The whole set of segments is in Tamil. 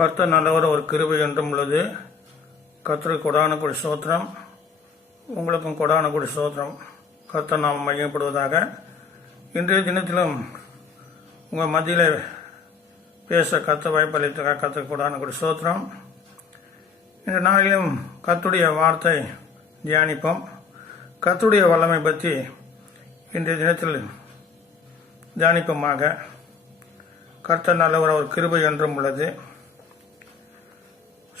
கர்த்தர் நல்லவர் ஒரு கிருபை என்றும் உள்ளது. கர்த்தர் கொடான கொடி சோத்திரம் உங்களுக்கும் கொடான கொடி சோத்திரம் கர்த்தர் நாம் மையப்படுவதாக இன்றைய தினத்திலும் உங்கள் மத்தியில் பேச கத்த வாய்ப்பளித்ததாக கர்த்தருக்கு கொடான கொடி சோத்திரம் இந்த நாளிலும் கத்துடைய வார்த்தை தியானிப்போம். கர்த்தருடைய வல்லமை பற்றி இன்றைய தினத்தில் தியானிப்போமாக. கர்த்தர் நல்லவர் ஒரு கிருபை என்றும் உள்ளது.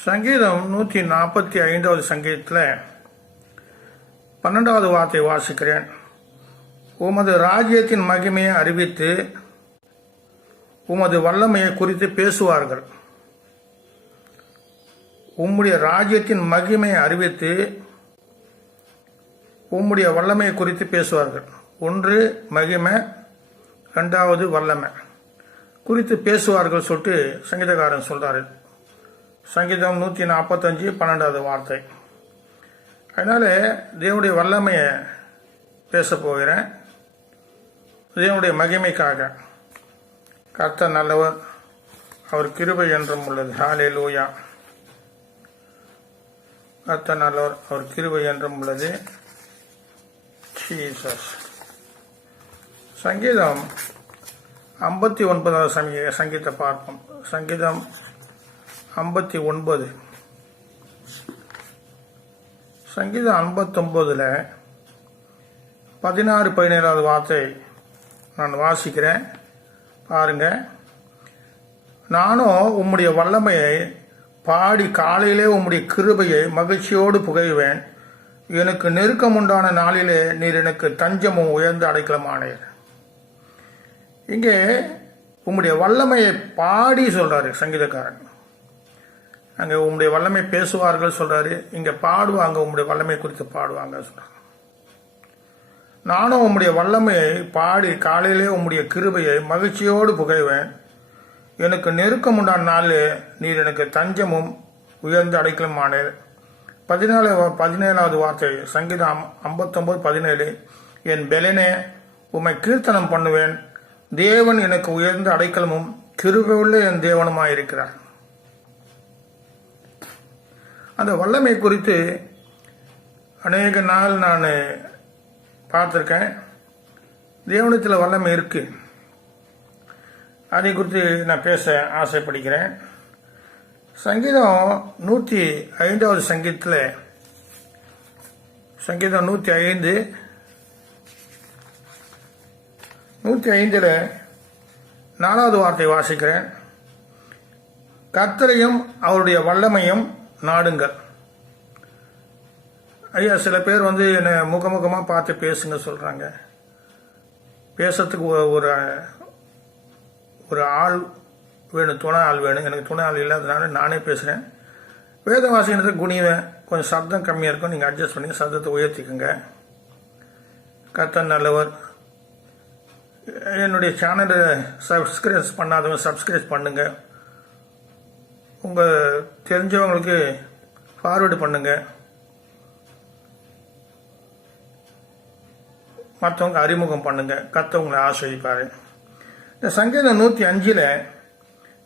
சங்கீதம் நூற்றி நாற்பத்தி ஐந்தாவது சங்கீதத்தில் பன்னெண்டாவது வார்த்தை வாசிக்கிறேன். உமது ராஜ்யத்தின் மகிமையை அறிவித்து உமது வல்லமையை குறித்து பேசுவார்கள். உம்முடைய ராஜ்யத்தின் மகிமையை அறிவித்து உம்முடைய வல்லமையை குறித்து பேசுவார்கள். ஒன்று மகிமை. ரெண்டாவது வல்லமை. குறித்து பேசுவார்கள் சொல்லிட்டு சங்கீதக்காரன் சொல்கிறாரு சங்கீதம் நூற்றி நாற்பத்தஞ்சு பன்னெண்டாவது வார்த்தை. அதனால தேவனுடைய வல்லமையை பேச போகிறேன். தேவனுடைய மகிமைக்காக. கர்த்த நல்லவர் அவர் கிருபை என்றும் உள்ளது. ஹாலே லூயா கர்த்த நல்லவர் அவர் கிருபை என்றும் உள்ளது. ஜீசஸ் சங்கீதம் ஐம்பத்தி ஒன்பதாவது சங்கீத சங்கீதத்தை பார்ப்போம். சங்கீதம் ஐம்பத்தி ஒன்பது. சங்கீதம் ஐம்பத்தொம்போதில் பதினாறு பதினேழாவது வார்த்தை நான் வாசிக்கிறேன். பாருங்க. நானும் உம்முடைய வல்லமையை பாடி காலையிலே உம்முடைய கிருபையை மகிழ்ச்சியோடு புகைவேன் எனக்கு நெருக்கம் உண்டான நாளிலே நீர் எனக்கு தஞ்சமும் உயர்ந்து அடைக்கலமானீர். இங்கே உம்முடைய வல்லமையை பாடி சொல்றாரு சங்கீதக்காரன். அங்கே உங்களுடைய வல்லமை பேசுவார்கள் சொல்றாரு. இங்க பாடுவாங்க உங்களுடைய வல்லமை குறித்து பாடுவாங்க சொல்றாங்க. நானும் உம்முடைய வல்லமையை பாடி காலையிலே உம்முடைய கிருபையை மகிழ்ச்சியோடு புகைவேன் எனக்கு நெருக்கம் உண்டான நாளில் நீர் எனக்கு தஞ்சமும் உயர்ந்த அடைக்கலமானீர் பதினாலு பதினேழாவது வார்த்தை சங்கீதம் ஐம்பத்தொம்பது பதினேழு. என் பெலனே உம்மை கீர்த்தனம் பண்ணுவேன். தேவன் எனக்கு உயர்ந்த அடைக்கலமும் கிருபையுள்ள என் தேவனுமாயிருக்கிறார். அந்த வல்லமை குறித்து அநேக நாள் நான் பார்த்துருக்கேன். தேவனத்தில் வல்லமை இருக்கு. அதை குறித்து நான் பேச ஆசைப்படுகிறேன். சங்கீதம் நூற்றி ஐந்தாவது சங்கீதத்தில் சங்கீதம் நூற்றி ஐந்து நூற்றி ஐந்தில் நாலாவது வார்த்தை வாசிக்கிறேன். கர்த்தரையும் அவருடைய வல்லமையும் நாடுங்கள். ஐயா சில பேர் வந்து என்னை முகமுகமாக பார்த்து பேசுங்க சொல்கிறாங்க பேசுறதுக்கு ஒரு- ஒரு ஒரு ஆள் வேணும் துணை ஆள் வேணும். எனக்கு துணை ஆள் இல்லாதனால நானே பேசுகிறேன் வேத வாசிக்கிறதுக்கு குனிவேன். கொஞ்சம் சப்தம் கம்மியாக இருக்கும். நீங்கள் அட்ஜஸ்ட் பண்ணி சப்தத்தை உயர்த்திக்கோங்க. கத்தன் நல்லவர். என்னுடைய சேனலை சப்ஸ்கிரைப் பண்ணாதவங்க சப்ஸ்கிரைப் பண்ணுங்கள் உங்கள் தெரிஞ்சவங்களுக்கு ஃபார்வேர்டு பண்ணுங்க. மற்றவங்க அறிமுகம் பண்ணுங்க. கத்தவங்களை ஆஸ்வதிப்பாரு இந்த சங்கீதம் நூற்றி அஞ்சில்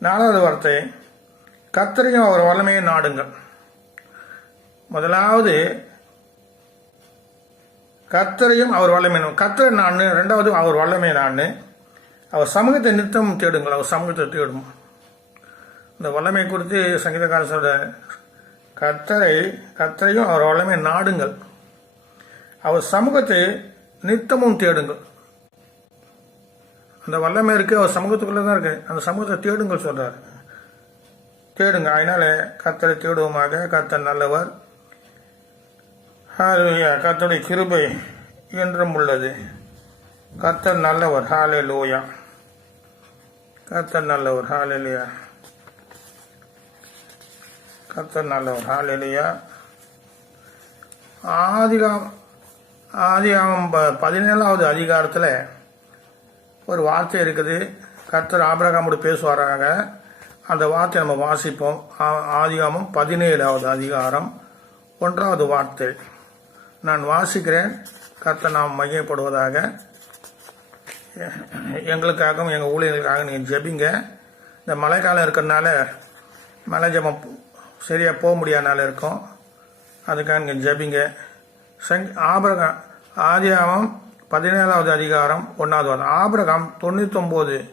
நாலாவது வார்த்தை கத்தரையும் அவர் வல்லமையை நாடுங்கள். முதலாவது கத்தரையும் அவர் வல்லமை கத்தரை நான் ரெண்டாவது அவர் வல்லமை நான் அவர் சமூகத்தை நித்தம் தேடுங்கள் அவர் சமூகத்தை தேடும். இந்த வல்லமை குறித்து சங்கீதக்காரர் சொல்ற கத்தரை கத்தரையும் அவர் வல்லமை நாடுங்கள். அவர் சமூகத்தை நித்தமும் தேடுங்கள். அந்த வல்லமை இருக்கு அவர் சமூகத்துக்குள்ளே தான் இருக்கு. அந்த சமூகத்தை தேடுங்கள் சொல்கிறார் தேடுங்க அதனால கத்தரை தேடுவோமாக கத்தர் நல்லவர். ஹalleluya கத்தருடைய கிருபை என்றும் உள்ளது. கத்தர் நல்லவர். ஹாலே லோயா கத்தர் நல்லவர். ஹாலே லோயா கர்த்தர் நல்லவர் ஹாலையா ஆதிகாம் ஆதிகாமம் ப- பதினேழாவது அதிகாரத்தில் ஒரு வார்த்தை இருக்குது. கர்த்தர் ஆபிரகாமோடு பேசுவாராங்க அந்த வார்த்தை நம்ம வாசிப்போம். ஆ- ஆதிகாமம் பதினேழாவது அதிகாரம் ஒன்றாவது வார்த்தை. நான் வாசிக்கிறேன். கர்த்தர் நாம் மையப்படுவதாக எங்களுக்காகவும் எங்கள் ஊழியர்களுக்காக நீங்கள் ஜெபிங்க. இந்த மழைக்காலம் இருக்கிறதுனால மலை ஜபம் சரியாக போக முடியாதனால இருக்கும். அதுக்காக நீங்கள் ஜபிங்க. சங் ஆபரகம் ஆதியாமம் பதினேழாவது அதிகாரம் ஒன்றாவது வாரம் ஆபரகம் தொண்ணூத்தொம்பது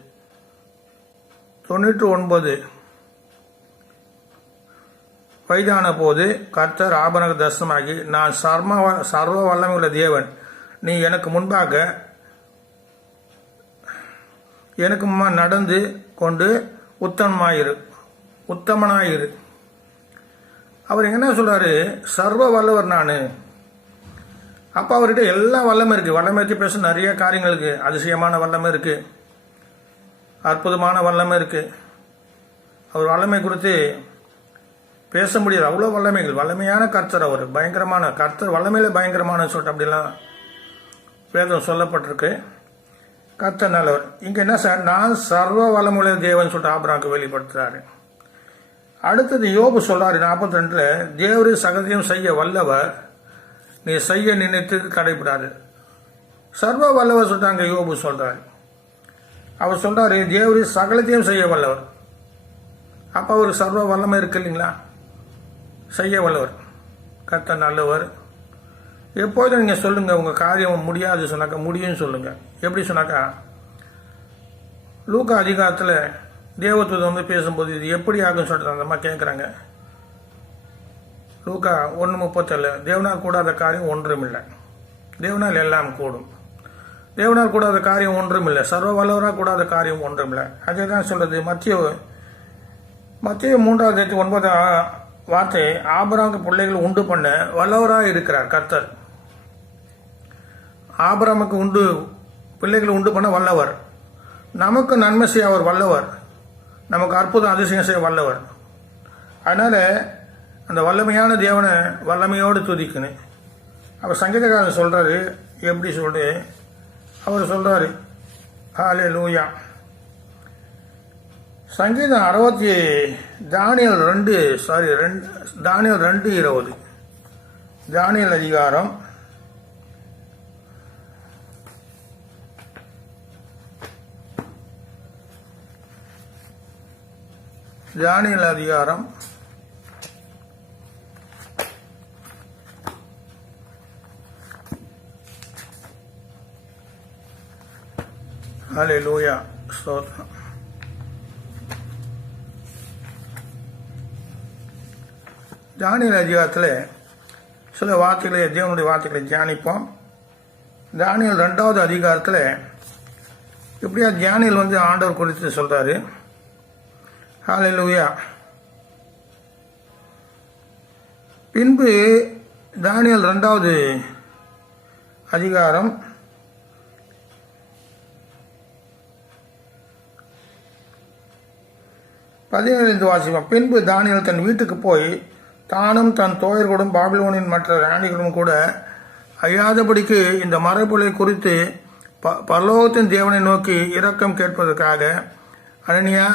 தொண்ணூற்று ஒன்பது. வயதான போது கர்த்தர் ஆபரக தரிசனமாகி நான் சர்ம வ- சர்வ வல்லமை உள்ள தேவன். நீ எனக்கு முன்பாக எனக்கு நடந்து கொண்டு உத்தமமாயிரு உத்தமனாயிரு. அவர் என்ன சொல்றாரு? சர்வ வல்லவர் நான். அப்போ அவர்கிட்ட எல்லா வல்லமும் இருக்குது வல்லமை பற்றி பேச நிறைய காரியங்கள் இருக்குது அதிசயமான வல்லமை இருக்குது அற்புதமான வல்லமை இருக்குது அவர் வல்லமை குறித்து பேச முடியாது. அவ்வளோ வல்லமைகள். வல்லமையான கர்த்தர் அவர். பயங்கரமான. கர்த்தர் வல்லமையில பயங்கரமான சொல்லிட்டு அப்படிலாம் வேதம் சொல்லப்பட்டிருக்கு. கர்த்தர் நல்லவர். இங்கே என்ன சார் நான் சர்வ வல்லமுள்ள தேவன் சொல்லிட்டு ஆபராக்கு வெளிப்படுத்துகிறாரு அடுத்தது யோபு சொல்றாரு நாற்பத்தி ரெண்டுல தேவரே சகதியும் செய்ய வல்லவர் நீ செய்ய நினைத்து கடைபிடாது. சர்வ வல்லவர் சொல்றாங்க யோபு சொல்றாரு. அவர் சொல்றாரு தேவரு சகலத்தையும் செய்ய வல்லவர். அப்ப அவர் சர்வ வல்லமை இருக்கு இல்லைங்களா? செய்ய வல்லவர். கத்த நல்லவர். எப்போதும் நீங்க சொல்லுங்க உங்க காரியம் முடியாது சொன்னாக்கா முடியும்னு சொல்லுங்க. எப்படி சொன்னாக்கா லூக்கா அதிகாரத்தில் தேவதூதன் வந்து பேசும்போது இது எப்படி ஆகும் சொல்லிட்டு அந்த மாதிரி கேட்குறாங்க லூக்கா ஒன்று முப்பத்தேழு தேவனால் கூடாத காரியம் ஒன்றும் இல்லை தேவனால் எல்லாம் கூடும். தேவனால் கூடாத காரியம் ஒன்றும் இல்லை சர்வ வல்லவராக கூடாத காரியம் ஒன்றுமில்லை. அதே தான் சொல்கிறது மத்திய மத்திய மூன்றாவது தேதி ஒன்பதாம் வார்த்தை ஆபராங்க பிள்ளைகள் உண்டு பண்ண வல்லவராக இருக்கிறார் கர்த்தர். ஆபராமுக்கு உண்டு பிள்ளைகளை உண்டு பண்ண வல்லவர். நமக்கு நன்மை செய்ய அவர் வல்லவர். நமக்கு அற்புதம் அதிசயம் செய்ய வல்லவர். அதனால் அந்த வல்லமையான தேவனை வல்லமையோடு துதிக்கணும் அவர் சங்கீதக்காரன் சொல்கிறாரு எப்படி சொல்லிட்டு அவர் சொல்கிறாரு ஹாலே லூயா சங்கீதம் அறுபத்தி தானியல் ரெண்டு சாரி ரெண்டு தானியல் ரெண்டு இருபது. தானியல் அதிகாரம் தானியல் அதிகாரம். ஹலே லூயா ஸ்தோத்ரம் தானியல் அதிகாரத்தில் சில வார்த்தைகளை தேவனுடைய வார்த்தைகளை தியானிப்போம். தானியல் ரெண்டாவது அதிகாரத்தில் இப்படியா தியானியல் வந்து ஆண்டவர் குறித்து சொல்கிறாரு ஹாலலூயா பின்பு தானியல் ரெண்டாவது அதிகாரம். பதினைந்து வாசிப்போம். பின்பு தானியல் தன் வீட்டுக்கு போய் தானும் தன் தோழர்களும் பாபிலோனின் மற்ற ராணிகளும் கூட அழியாதபடிக்கு இந்த மரபுலை குறித்து ப பரலோகத்தின் தேவனை நோக்கி இரக்கம் கேட்பதற்காக அனனியா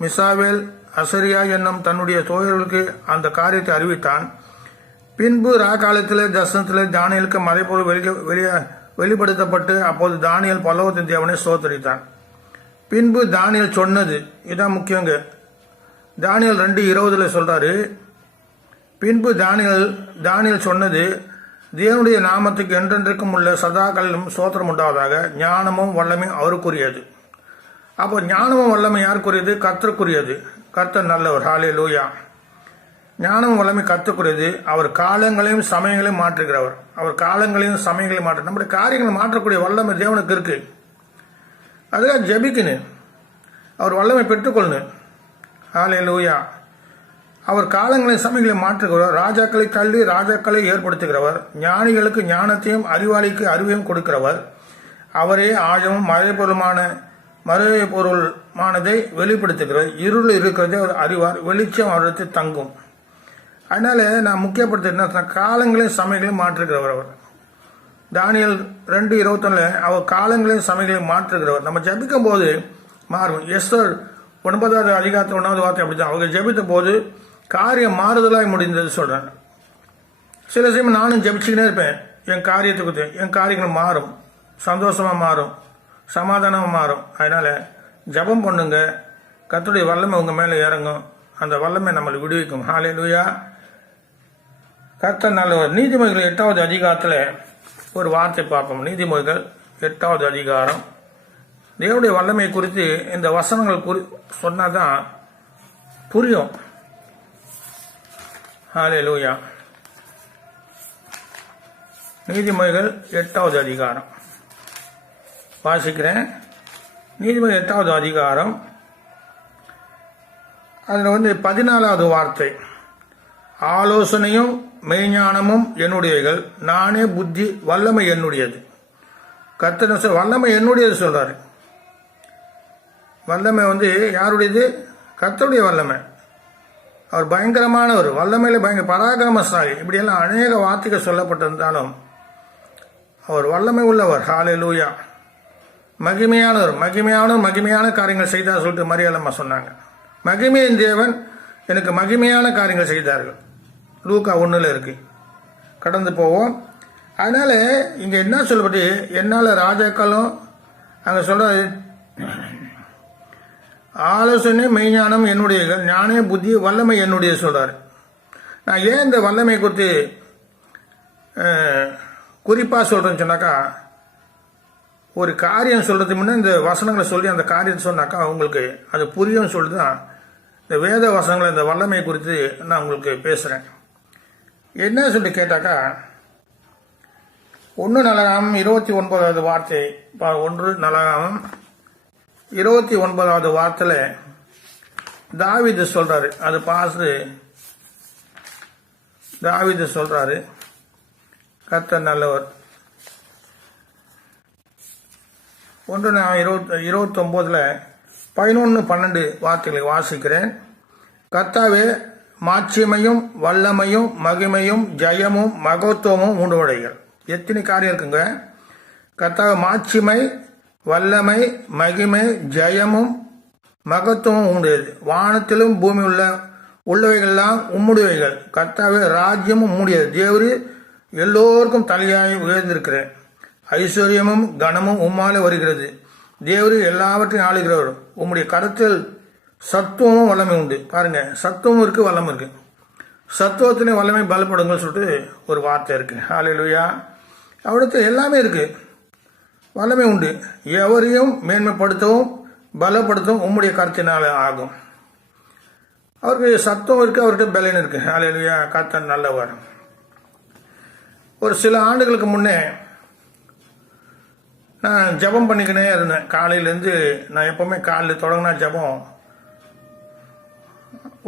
மிசாவேல் அசரியா என்னும் தன்னுடைய தோழர்களுக்கு அந்த காரியத்தை அறிவித்தான். பின்பு ராக்காலத்தில் தர்சனத்தில் தானியலுக்கு மறைபொருள் வெளி வெளியே வெளிப்படுத்தப்பட்டு அப்போது தானியல் பல்லவத்தின் தேவனை சோதரித்தான் பின்பு தானியல் சொன்னது இதான் முக்கியங்க. தானியல் ரெண்டு இருபதுல சொல்றாரு பின்பு தானியல் தானியல் சொன்னது தேவனுடைய நாமத்துக்கு என்றென்றைக்கும் உள்ள சதாக்களிலும் சோத்திரம் உண்டாவதாக ஞானமும் வல்லமையும் அவருக்குரியது. அப்போ ஞானமும் வல்லமை யாருக்குரியது? கத்தருக்குரியது கர்த்தர் நல்லவர். ஹாலே லூயா ஞானமும் வல்லமை கத்துக்குரியது அவர் காலங்களையும் சமயங்களையும் மாற்றுகிறவர். அவர் காலங்களையும் சமயங்களையும் மாற்ற நம்முடைய காரியங்களை மாற்றக்கூடிய வல்லமை தேவனுக்கு இருக்கு. அதுக்காக ஜெபிக்கணும். அவர் வல்லமை பெற்றுக்கொள்ளணும். ஹாலே லூயா அவர் காலங்களை சமயங்களை மாற்றுகிறவர். ராஜாக்களை தள்ளி ராஜாக்களை ஏற்படுத்துகிறவர். ஞானிகளுக்கு ஞானத்தையும் அறிவாளிக்கு அறிவையும் கொடுக்கிறவர். அவரே ஆழமும் மறைபொருளுமான மறைபொருள்மானதை வெளிப்படுத்துகிறது இருள் இருக்கிறதே ஒரு அறிவார் வெளிச்சம் அவருக்கு தங்கும். அதனால நான் முக்கியப்படுத்த என்ன காலங்களையும் சமயங்களையும் மாற்றுகிறவர் அவர். தானியல் ரெண்டு இருபத்தொன்னுல அவர் காலங்களையும் சமயங்களையும் மாற்றுகிறவர். நம்ம ஜபிக்கும் போது மாறும். எஸ்வர் ஒன்பதாவது அதிகாரத்தில் ஒன்றாவது வார்த்தை அப்படிதான். அவங்க ஜெபித்த போது காரியம் மாறுதலாய் முடிந்தது சொல்கிறேன் சில சமயம் நானும் ஜபிச்சுக்கினே இருப்பேன். என் காரியத்தை குறித்து என் காரியங்கள் மாறும். சந்தோஷமா மாறும். சமாதானம் மாறும். அதனால ஜெபம் பண்ணுங்க. கத்துடைய வல்லமை உங்க மேல இறங்கும். அந்த வல்லமை நம்மளை விடுவிக்கும். ஹாலே லூயா கர்த்தர் நல்லவர். நீதிமொழிகள் எட்டாவது அதிகாரத்தில் ஒரு வார்த்தை பார்ப்போம். நீதிமொழிகள் எட்டாவது அதிகாரம். தேவனுடைய வல்லமை குறித்து இந்த வசனங்கள் குறி சொன்னாதான் புரியும். ஹாலே லூயா நீதிமொழிகள் எட்டாவது அதிகாரம். வாசிக்கிறேன். நீதிமொழி எட்டாவது அதிகாரம். அதில் வந்து பதினாலாவது வார்த்தை. ஆலோசனையும் மெய்ஞானமும் என்னுடையகள் நானே புத்தி வல்லமை என்னுடையது. கத்தனை வல்லமை என்னுடையது சொல்கிறார் வல்லமை வந்து யாருடையது? கத்தருடைய வல்லமை. அவர் பயங்கரமானவர். வல்லமையில் பயங்கர பராக்கிரமசாலி. இப்படியெல்லாம் அநேக வார்த்தைகள் சொல்லப்பட்டிருந்தாலும் அவர் வல்லமை உள்ளவர். ஹாலே லூயா மகிமையானவர் மகிமையானவர் மகிமையான காரியங்கள் செய்தார் சொல்லிட்டு மரியாதம்மா சொன்னாங்க. மகிமையின் தேவன் எனக்கு மகிமையான காரியங்கள் செய்தார்கள். லூக்கா ஒன்றில் இருக்கு. கடந்து போவோம். அதனால் இங்கே என்ன சொல்லப்பட்டு என்னால் ராஜாக்களும் அங்கே சொல்கிற ஆலோசனை மெய்ஞானம் என்னுடைய ஞானே புத்தி வல்லமை என்னுடைய சொல்கிறார் நான் ஏன் இந்த வல்லமை குறித்து குறிப்பாக சொல்கிறேன்னு சொன்னாக்கா ஒரு காரியம் சொல்கிறதுக்கு முன்னே இந்த வசனங்களை சொல்லி அந்த காரியத்தை சொன்னாக்கா உங்களுக்கு அது புரியும்னு சொல்லிட்டு தான் இந்த வேத வசனங்களை இந்த வல்லமை குறித்து நான் உங்களுக்கு பேசுகிறேன் என்ன சொல்லி கேட்டாக்கா ஒன்று நலகாமம் இருபத்தி ஒன்பதாவது வார்த்தை ஒன்று நலகாமம் இருபத்தி ஒன்பதாவது வார்த்தையில் தாவிது சொல்கிறாரு அது பார்த்து தாவிது சொல்கிறாரு கத்த நல்லவர். ஒன்று நான் இருபத்தி இருபத்தொம்போதில் பதினொன்று பன்னெண்டு வார்த்தைகளை வாசிக்கிறேன். கர்த்தாவே மாட்சிமையும் வல்லமையும் மகிமையும் ஜெயமும் மகத்துவமும் உண்டுவடைகள் எத்தனை காரியம் இருக்குங்க? கர்த்தாவே மாட்சிமை வல்லமை மகிமை ஜெயமும் மகத்துவம் உண்டுது வானத்திலும் பூமி உள்ள உள்ளவைகள்லாம் உம்முடையவைகள். கர்த்தாவே ராஜ்யமும் மூடியது தேவரு எல்லோருக்கும் தலையாய் உயர்ந்திருக்கிறேன். ஐஸ்வர்யமும் கனமும் உம்மாலே வருகிறது. தேவரு எல்லாவற்றையும் ஆளுகிறவர். உம்முடைய கருத்தில் சத்துவமும் வல்லமை உண்டு. பாருங்க சத்துவம் இருக்கு வல்லமை இருக்கு. சத்துவத்தினே வல்லமை பலப்படுங்கள் சொல்லிட்டு ஒரு வார்த்தை இருக்கு. ஆலையிலுயா அவருக்கு எல்லாமே இருக்கு. வல்லமை உண்டு. எவரையும் மேன்மைப்படுத்தவும் பலப்படுத்தவும் உம்முடைய கருத்தினால ஆகும். அவருக்கு சத்தம் இருக்கு அவர்கிட்ட பலன் இருக்கு. ஆலையிலுயா கர்த்தர் நல்லவர். ஒரு சில ஆண்டுகளுக்கு முன்னே நான் ஜெபம் பண்ணிக்கினே இருந்தேன். காலையிலேருந்து நான் எப்போவுமே காலில் தொடங்கினா ஜெபம்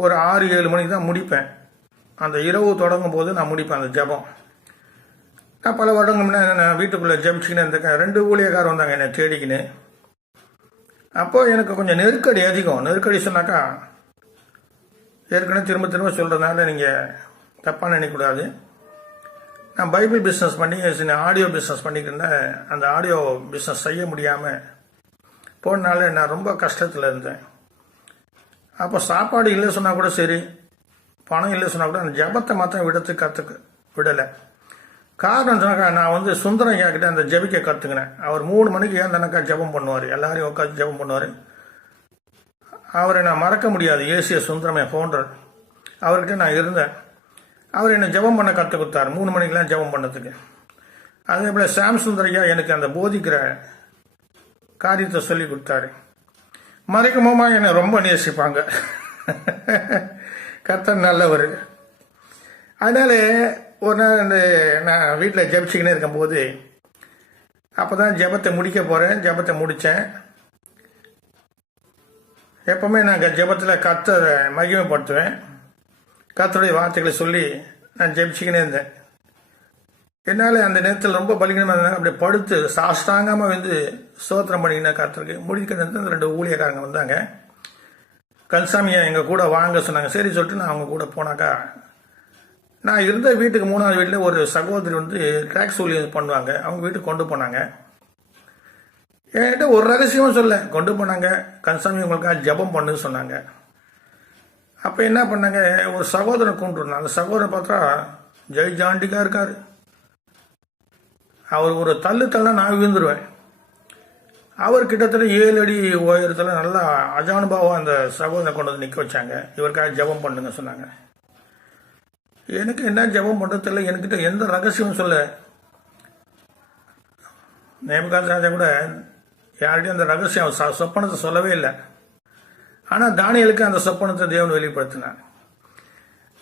ஒரு ஆறு ஏழு மணிக்கு தான் முடிப்பேன். அந்த இரவு தொடங்கும் போது நான் முடிப்பேன் அந்த ஜெபம். நான் பல வருடங்கள் முன்னே நான் வீட்டுக்குள்ளே ஜபிச்சுக்கினே இருந்திருக்கேன். ரெண்டு ஊழியக்காரர் வந்தாங்க என்னை தேடிக்கின்னு அப்போது எனக்கு கொஞ்சம் நெருக்கடி அதிகம். நெருக்கடி சொன்னாக்கா ஏற்கனவே திரும்ப திரும்ப சொல்கிறதுனால நீங்கள் தப்பாக நினைக்கக்கூடாது. நான் பைபிள் பிஸ்னஸ் பண்ணி ஆடியோ பிஸ்னஸ் பண்ணிட்டு அந்த ஆடியோ பிஸ்னஸ் செய்ய முடியாமல் போனால நான் ரொம்ப கஷ்டத்தில் இருந்தேன். அப்போ சாப்பாடு இல்லை சொன்னால் கூட சரி பணம் இல்லை சொன்னால் கூட அந்த ஜபத்தை மாத்திரம் விடத்து கற்றுக்க விடலை. காரணம் சொன்னாக்கா நான் வந்து சுந்தரம் ஐயா கிட்ட அந்த ஜபிக்க கற்றுக்கினேன் அவர் மூணு மணிக்கு ஏந்தனக்கா ஜெபம் பண்ணுவார். எல்லாரையும் உட்காந்து ஜெபம் பண்ணுவார். அவரை நான் மறக்க முடியாது. ஏசிய சுந்தரமே ஃபவுண்டர் அவர்கிட்ட நான் இருந்தேன். அவர் என்னை ஜெபம் பண்ண கற்றுக் கொடுத்தாரு. மூணு மணிக்கெலாம் ஜெபம் பண்ணதுக்கு. அதே போல் சாம் சுந்தரையா எனக்கு அந்த போதிக்கிற காரியத்தை சொல்லி கொடுத்தாரு. மறைக்கமாக என்னை ரொம்ப நேசிப்பாங்க. கர்த்தர் நல்லவர். அதனால ஒரு நாள் இந்த நான் வீட்டில் ஜபிச்சுக்கினே இருக்கும்போது அப்போ தான் ஜெபத்தை முடிக்க போகிறேன் ஜெபத்தை முடித்தேன் எப்பவுமே நாங்கள் ஜெபத்தில் கர்த்தரை மகிமைப்படுத்துவேன். கத்தருடைய வார்த்தைகளை சொல்லி நான் ஜெபிச்சுக்கினே இருந்தேன். என்னால் அந்த நேரத்தில் ரொம்ப பலிகனமாக இருந்தாங்க அப்படியே படுத்து சாஷ்டாங்கமாக வந்து சோத்திரம் பண்ணிக்கினேன் காத்திருக்கு முடிக்க நேரத்தில் ரெண்டு ஊழியக்காரங்க வந்தாங்க. கல்சாமியை எங்கள் கூட வாங்க சொன்னாங்க. சரி சொல்லிட்டு நான் அவங்க கூட போனாக்கா நான் இருந்த வீட்டுக்கு மூணாவது வீட்டில் ஒரு சகோதரி வந்து ட்ராக்ஸ் ஊழியம் பண்ணுவாங்க. அவங்க வீட்டுக்கு கொண்டு போனாங்க. என்கிட்ட ஒரு ரகசியமும் சொல்ல கொண்டு போனாங்க. கன்சாமி உங்களுக்காக ஜெபம் பண்ணுன்னு சொன்னாங்க. அப்போ என்ன பண்ணாங்க? ஒரு சகோதரன் கொண்டு வந்தாங்க. அந்த சகோதரன் பார்த்தா ஜெய் ஜாண்டிகா இருக்காரு. அவர் ஒரு தள்ளு தள்ள நான் விழுந்துருவேன். அவர் கிட்டத்தட்ட ஏழு அடி உயரத்தில் நல்லா அஜானுபாவம் அந்த சகோதரனை கொண்டு வந்து நிற்க வச்சாங்க. இவருக்காக ஜெபம் பண்ணுங்க சொன்னாங்க. எனக்கு என்ன ஜெபம் பண்ணுறது இல்லை என்கிட்ட எந்த ரகசியமும் சொல்ல. நேமகாந்த் ராஜா கூட யார்கிட்டையும் அந்த ரகசியம் ச- சொப்பனத்தை சொல்லவே இல்லை. ஆனால் தானியலுக்கு அந்த சொப்பனத்தை தேவன் வெளிப்படுத்தினான்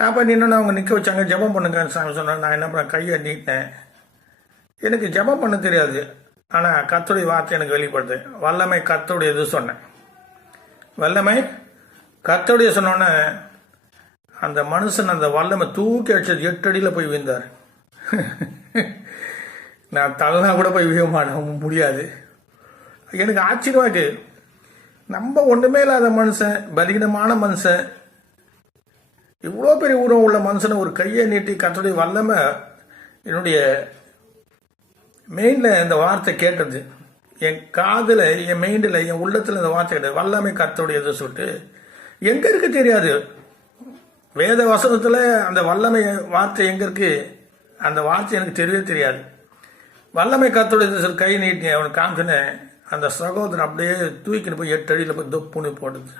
அப்போ நின்று அவங்க நிற்க வச்சாங்க ஜெபம் பண்ணுங்கன்னு சாமி சொன்னார். நான் என்ன பண்ண கையை நீட்டினேன். எனக்கு ஜெபம் பண்ண தெரியாது. ஆனால் கத்துடைய வார்த்தை எனக்கு வெளிப்படுது. வல்லமை கத்துடைய இது சொன்னேன். வல்லமை கத்தோடைய சொன்னோன்னே அந்த மனுஷன் அந்த வல்லமை தூக்கி அடிச்சது எட்டு அடியில் போய் விழுந்தார். நான் தள்ளனா கூட போய் விழ மாட்டேன். முடியாது. எனக்கு ஆச்சரியமா இருக்குது நம்ம ஒன்றுமே இல்லாத மனுஷன் பலீனமான மனுஷன். இவ்வளோ பெரிய உருவம் உள்ள மனுஷனை ஒரு கையை நீட்டி கத்தோடைய வல்லமை என்னுடைய மெயினில் இந்த வார்த்தை கேட்டது. என் காதில் என் மெயினில் என் உள்ளத்தில் இந்த வார்த்தை கேட்டது. வல்லமை கர்த்தருடையது சொல்லிட்டு எங்கே இருக்கு தெரியாது. வேத வசனத்தில் அந்த வல்லமை வார்த்தை எங்கே இருக்கு? அந்த வார்த்தை எனக்கு தெரியவே தெரியாது. வல்லமை கர்த்தருடையது சொல்லி கை நீட்டி அவனுக்கு காமிச்சினேன் அந்த சகோதரன் அப்படியே தூக்கின்னு போய் எட்டு அடியில் போய் தொப்புன்னு போடுது.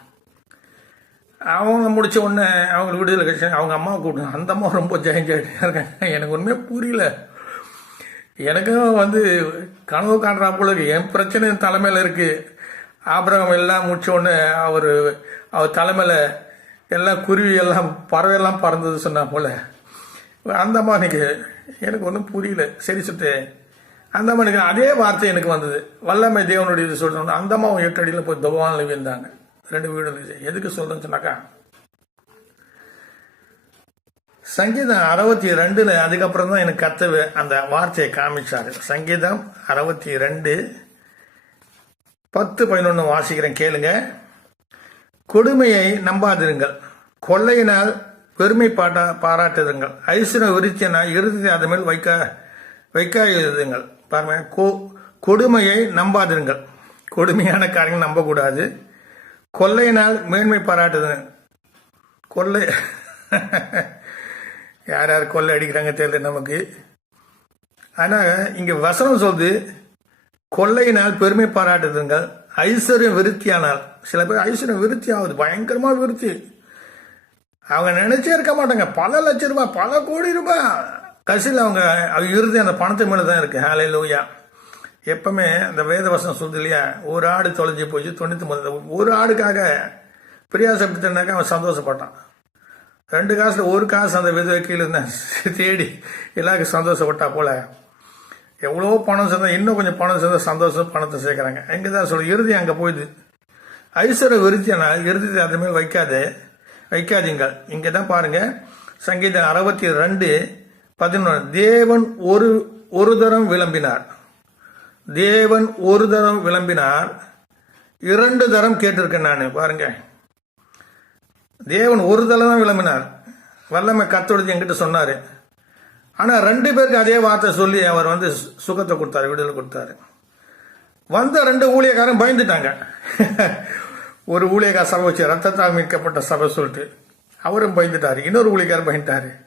அவங்க முடிச்ச உடனே அவங்களுக்கு விடுதலை கட்சி அவங்க அம்மாவை கூப்பிட்டு அந்த அம்மா ரொம்ப ஜெயஞ்சாயிட்டே இருக்காங்க. எனக்கு ஒன்றுமே புரியல. எனக்கும் வந்து கனவு காண்றா போல இருக்கு. என் பிரச்சனை என் தலைமையில் இருக்குது ஆபிரகம் எல்லாம் முடிச்ச உடனே அவர் அவர் தலைமையில் எல்லாம் குருவி எல்லாம் பறவையெல்லாம் பறந்தது சொன்னா போல. அந்த அம்மானுக்கு எனக்கு ஒன்றும் புரியல. சரி சுட்டு அந்த மாதிரி அதே வார்த்தை எனக்கு வந்தது. வல்லமை தேவனுடைய இது சொல்றோம் அந்த அம்மாவும் எட்டு அடியில் போய் துபானில் விழுந்தாங்க. ரெண்டு வீடு இருந்துச்சு. எதுக்கு சொல்றேன்னு சொன்னாக்கா சங்கீதம் அறுபத்தி ரெண்டுல அதுக்கப்புறம் தான் எனக்கு கத்தவு அந்த வார்த்தையை காமிச்சாரு. சங்கீதம் அறுபத்தி ரெண்டு பத்து பதினொன்று வாசிக்கிறேன் கேளுங்க. கொடுமையை நம்பாதிருங்கள். கொள்ளையினால் பெருமை பாட்டா பாராட்டுதுங்கள் ஐஸ்வர விருத்தியினால் இறுதி அது மேல் வைக்க வைக்காதிருங்கள். பாருங்க கொ- கொடுமையை நம்பாதிருங்கள். கொடுமையான காரியங்கள் நம்பக்கூடாது. கொள்ளையினால் மேன்மை பாராட்டுதுங்க கொள்ளை. யார் யார் கொள்ளை அடிக்கிறாங்க தெரியல நமக்கு. ஆனால் இங்கே வசனம் சொல்லுது கொள்ளையினால் பெருமை பாராட்டுதுங்கள் ஐஸ்வர்யம் விருத்தியானால். சில பேர் ஐஸ்வர்யம் விருத்தி ஆகுது பயங்கரமா விருத்தி. அவங்க நினைச்சே இருக்க மாட்டாங்க. பல லட்சம் ரூபாய் பல கோடி ரூபாய். கடைசியில் அவங்க அவங்க இறுதி அந்த பணத்து மேலே தான் இருக்கு. ஹாலை லூயா எப்பவுமே அந்த வேத வசனம் சொல்லுது இல்லையா? ஒரு ஆடு தொலைஞ்சி போச்சு தொண்ணூற்றி மூணு ஒரு ஆடுக்காக பிரியாசப்பட்டுனாக்கா அவன் சந்தோஷப்பட்டான். ரெண்டு காசுல ஒரு காசு அந்த விதவை கீழே தேடி எல்லாருக்கும் சந்தோஷப்பட்டா போல. எவ்வளோ பணம் சேர்ந்தா இன்னும் கொஞ்சம் பணம் சேர்ந்தா சந்தோஷம் பணத்தை சேர்க்குறாங்க. எங்கே தான் சொல்லு இறுதி அங்கே போயிடுது. ஐஸ்வர்ய விருத்தியானா இறுதி அதுமாரி வைக்காதே வைக்காது வைக்காதீங்க. இங்கே தான் பாருங்க சங்கீதம் அறுபத்தி ரெண்டு பதினொன்று தேவன் ஒரு ஒரு தரம் விளம்பினார். தேவன் ஒரு தரம் விளம்பினார். இரண்டு தரம் கேட்டிருக்கேன் நான் பாருங்க. தேவன் ஒரு தரம் தான் விளம்பினார். வல்லமை கத்தொழுது என்கிட்ட சொன்னார். ஆனால் ரெண்டு பேருக்கு அதே வார்த்தை சொல்லி அவர் வந்து சு- சுகத்தை கொடுத்தாரு விடுதலை கொடுத்தாரு. வந்த ரெண்டு ஊழியக்காரன் பயந்துட்டாங்க. ஒரு ஊழியக்கார சபை வச்சு ரத்தத்தால் மீட்கப்பட்ட சபை சொல்லிட்டு அவரும் பயந்துட்டாரு. இன்னொரு ஊழியக்காரர் பயந்துட்டாரு.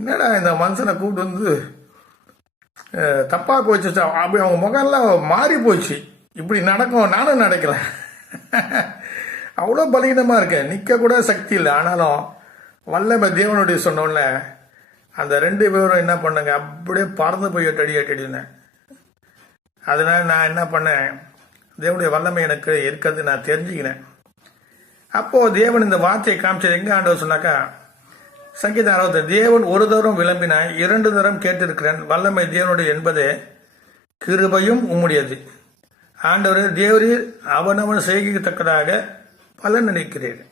என்னடா இந்த மனுஷனை கூப்பிட்டு வந்து தப்பாக தப்பா போச்சு அப்படி அவங்க முகம்லாம் மாறி போச்சு. இப்படி நடக்கும் நானும் நடக்கிறேன் அவ்வளோ பலகீனமாக இருக்கேன். நிற்க கூட சக்தி இல்லை. ஆனாலும் வல்லமை தேவனுடைய சொன்னோன்னே அந்த ரெண்டு பேரும் என்ன பண்ணுங்க? அப்படியே பறந்து போய் எட்டடி எட்டடினேன் அதனால நான் என்ன பண்ணேன்? தேவனுடைய வல்லமை எனக்கு இருக்கிறது நான் தெரிஞ்சுக்கினேன். அப்போது தேவன் இந்த வார்த்தையை காமிச்சது எங்கே ஆண்டவர் சொன்னாக்கா சங்கீதம் அறுபது. தேவன் ஒரு தரம் விளம்பினாய் இரண்டு தரம் கேட்டிருக்கிறேன். வல்லமை தேவனுடைய என்பது கிருபையும் உம்முடையது. ஆண்டவரே தேவரீர் அவனவன் செய்யத்தக்கதாக பலன் நினைக்கிறேன்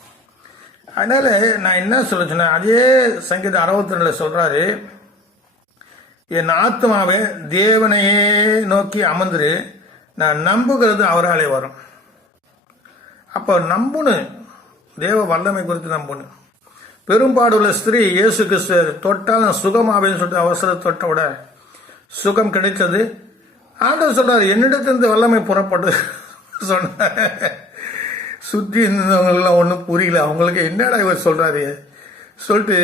அதனால நான் என்ன சொல்ல சொன்னேன் அதே சங்கீதம் அறுபத்தி ரெண்டுல சொல்றாரு என் ஆத்மாவே தேவனையே நோக்கி அமர்ந்துரு நான் நம்புகிறது அவராலே வரும். அப்போ நம்புணும் தேவ வல்லமை குறித்து நம்பணும் பெரும்பாடுள்ள ஸ்திரீ இயேசு கிறிஸ்து தொட்டால் நான் சுகமாவேன்னு சொல்லிட்டு அவசர தொட்ட விட சுகம் கிடைத்தது. ஆண்டவர் சொல்றாரு என்னிடத்திலிருந்து வல்லமை புறப்பட்டு சொன்னார் சுற்றி இருந்தவங்களாம் ஒன்றும் புரியல. அவங்களுக்கு என்னடா இவர் சொல்றாரு? சொல்லிட்டு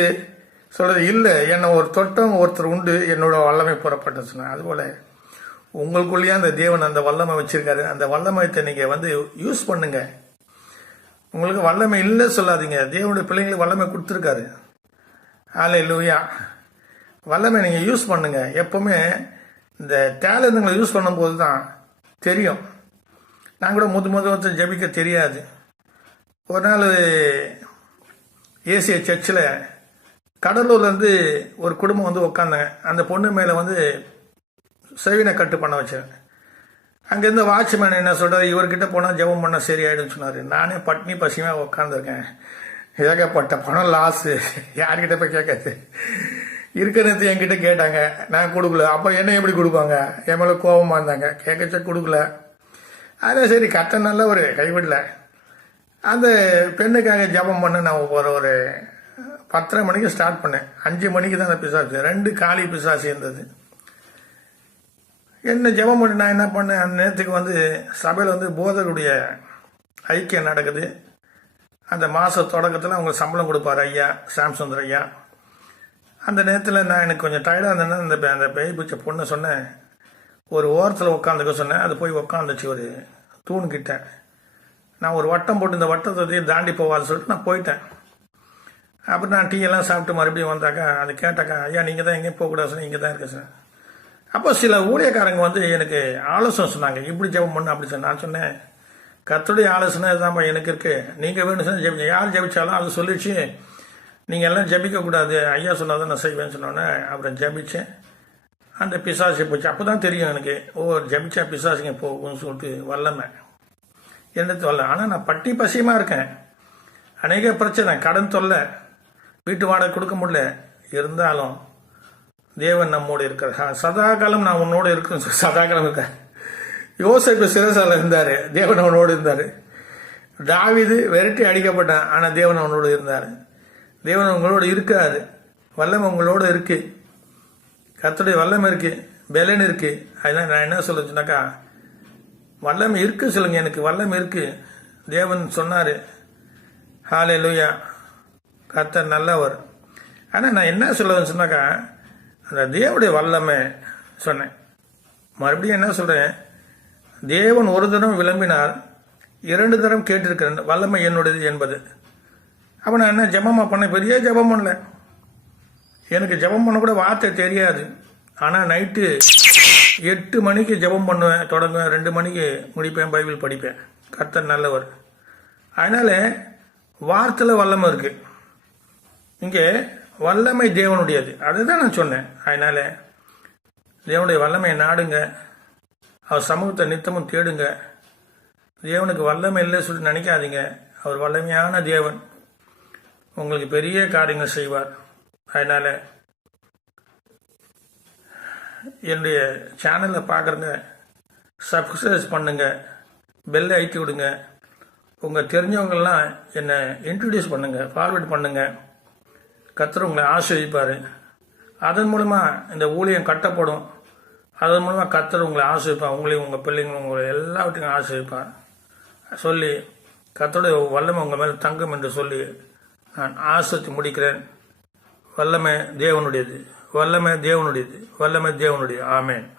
சொல்றது இல்லை என்னை ஒரு தொட்டம் ஒருத்தர் உண்டு என்னோட வல்லமை புறப்பட்டு சொன்னார். அதுபோல உங்களுக்குள்ளேயே அந்த தேவன் அந்த வல்லமை வச்சிருக்காரு. அந்த வல்லமயத்தை நீங்க வந்து யூஸ் பண்ணுங்க. உங்களுக்கு வல்லமை இல்லை சொல்லாதீங்க. தேவனுடைய பிள்ளைங்களுக்கு வல்லமை கொடுத்துருக்காரு. ஆலை லூயா வல்லமை நீங்கள் யூஸ் பண்ணுங்க. எப்பவுமே இந்த டேலண்ட்டுங்களை யூஸ் பண்ணும்போது தான் தெரியும். நான் கூட முத முத ஒருத்தர் ஜபிக்க தெரியாது. ஒரு நாள் ஏசிய சர்ச்சில் கடலூர்லேருந்து ஒரு குடும்பம் வந்து உட்காந்தாங்க. அந்த பொண்ணு மேலே வந்து செவினை கட்டு பண்ண வச்சேன் அங்கேருந்து வாட்ச்மேன் என்ன சொல்கிறார் இவர்கிட்ட போனால் ஜெபம் பண்ண சரியாயிடும்னு சொன்னார். நானே பட்னி பசியமாக உட்காந்துருக்கேன் ஏகப்பட்ட பணம் லாஸு யார்கிட்ட போய் கேட்காது இருக்கிறது என்கிட்ட கேட்டாங்க. நான் கொடுக்கல. அப்போ என்ன எப்படி கொடுப்பாங்க? என் மேலே கோபமாக இருந்தாங்க. கேட்கச்ச கொடுக்கல. அதான் சரி கட்ட நல்ல ஒரு கைவிடல. அந்த பெண்ணுக்காக ஜெபம் பண்ண நான் ஒரு ஒரு பத்தரை மணிக்கு ஸ்டார்ட் பண்ணேன். அஞ்சு மணிக்கு தான் அந்த பிசாசு ரெண்டு காலி பிசாசு இருந்தது. என்ன ஜெபம் பண்ணி நான் என்ன பண்ணேன்? அந்த நேரத்துக்கு வந்து சபையில் வந்து போதருடைய ஐக்கியம் நடக்குது. அந்த மாத தொடக்கத்தில் அவங்க சம்பளம் கொடுப்பார் ஐயா சாம்சுந்தர் ஐயா. அந்த நேரத்தில் நான் எனக்கு கொஞ்சம் டயர்டாக இருந்தேன்னா அந்த அந்த பேய் பிடிச்ச பொண்ணை சொன்னேன் ஒரு ஓரத்தில் உட்காந்துக்க சொன்னேன் அது போய் உட்காந்துச்சு ஒரு தூண்கிட்ட நான் ஒரு வட்டம் போட்டு இந்த வட்டத்தை தாண்டி போவான்னு சொல்லிட்டு நான் போயிட்டேன். அப்புறம் நான் டீ எல்லாம் சாப்பிட்டு மறுபடியும் வந்தாக்கா அது கேட்டாக்கா ஐயா நீங்கள் தான் எங்கேயும் போகக்கூடாது சார் இங்கே தான் இருக்கேன் சார் அப்போ சில ஊழியக்காரங்க வந்து எனக்கு ஆலோசனை சொன்னாங்க. இப்படி ஜெபம் பண்ணு அப்படி சொன்ன நான் சொன்னேன் கத்துடைய ஆலோசனை தான்ப்பா எனக்கு இருக்கு. நீங்கள் வேணும் சொன்னால் ஜெபிங்க. யார் ஜெபிச்சாலும் அது சொல்லிச்சு. நீங்கள் எல்லாம் ஜபிக்கக்கூடாது ஐயா ஐயா சொன்னாதான் நான் செய்வேன்னு சொன்னோன்னே அப்புறம் ஜெபிச்சேன். அந்த பிசாசு போச்சு. அப்போ தான் தெரியும் எனக்கு ஓ ஜபிச்சா பிசாசுங்க போகும்னு சொல்லிட்டு வல்லமை. என்னது வரல ஆனால் நான் பட்டி பசியமாக இருக்கேன். அநேக பிரச்சனை. கடன் தொல்லை. வீட்டு வாடகை கொடுக்க முடியல. இருந்தாலும் தேவன் நம்மோடு இருக்கிறார். சதா காலம் நான் உன்னோடு இருக்கேன் சொல்லி சதா காலம் இருக்கேன் யோசிப்பு சிறசால இருந்தார். தேவன் அவனோடு இருந்தார். தாவிது விரட்டி அடிக்கப்பட்டான். ஆனால் தேவன் அவனோடு இருந்தார். தேவன் உங்களோடு இருக்காரு. வல்லமை உங்களோடு இருக்கு. கத்துடைய வல்லமை இருக்கு. பெலன் இருக்கு. அதெல்லாம் நான் என்ன சொல்லுச்சுனாக்கா வல்லமை இருக்கு சொல்லுங்க. எனக்கு வல்லமை இருக்கு. தேவன் சொன்னார். ஹாலே லூயா கர்த்தர் நல்லவர். ஆனால் நான் என்ன சொல்லுவேன்னு சொன்னாக்கா அந்த தேவனுடைய வல்லமை சொன்னேன். மறுபடியும் என்ன சொல்றேன்? தேவன் ஒரு தரம் விளம்பினார் இரண்டு தரம் கேட்டிருக்கிறேன் வல்லமை என்னுடையது என்பது. அப்போ நான் என்ன ஜபமாக பண்ணேன்? பெரிய ஜெபம் பண்ணல. எனக்கு ஜெபம் பண்ண கூட வார்த்தை தெரியாது. ஆனால் நைட்டு எட்டு மணிக்கு ஜெபம் பண்ணுவேன் தொடங்குவேன் ரெண்டு மணிக்கு முடிப்பேன் பைபிள் படிப்பேன். கர்த்தர் நல்லவர். அதனால வார்த்தையில் வல்லமை இருக்குது இங்கே வல்லமை தேவனுடையது. அதுதான் நான் சொன்னேன். அதனால தேவனுடைய வல்லமையை நாடுங்க. அவர் சமூகத்தை நித்தமும் தேடுங்க. தேவனுக்கு வல்லமை இல்லை சொல்லி நினைக்காதீங்க. அவர் வல்லமையான தேவன். உங்களுக்கு பெரிய காரியங்கள் செய்வார். அதனால் என்னுடைய சேனலில் பார்க்குறங்க சப்ஸ்கிரைப் பண்ணுங்க. பெல்லை அழுத்தி விடுங்க. உங்கள் தெரிஞ்சவங்கள்லாம் என்னை இன்ட்ரடியூஸ் பண்ணுங்கள் ஃபார்வர்ட் பண்ணுங்கள் கத்தர் உங்களை ஆசிரியப்பார் அதன் மூலமாக இந்த ஊழியம் கட்டப்படும். அதன் மூலமாக கத்தர் உங்களை ஆசிரிப்பார் உங்களையும் உங்கள் பிள்ளைங்களும் உங்களை எல்லாவற்றையும் ஆசிரிப்பார் சொல்லி கத்தருடைய வல்லமை உங்கள் மேலே தங்கும் என்று சொல்லி நான் ஆசிரித்து முடிக்கிறேன். வல்லமை தேவனுடையது. வல்லமை தேவனுடையது. வல்லமை தேவனுடைய ஆமேன்.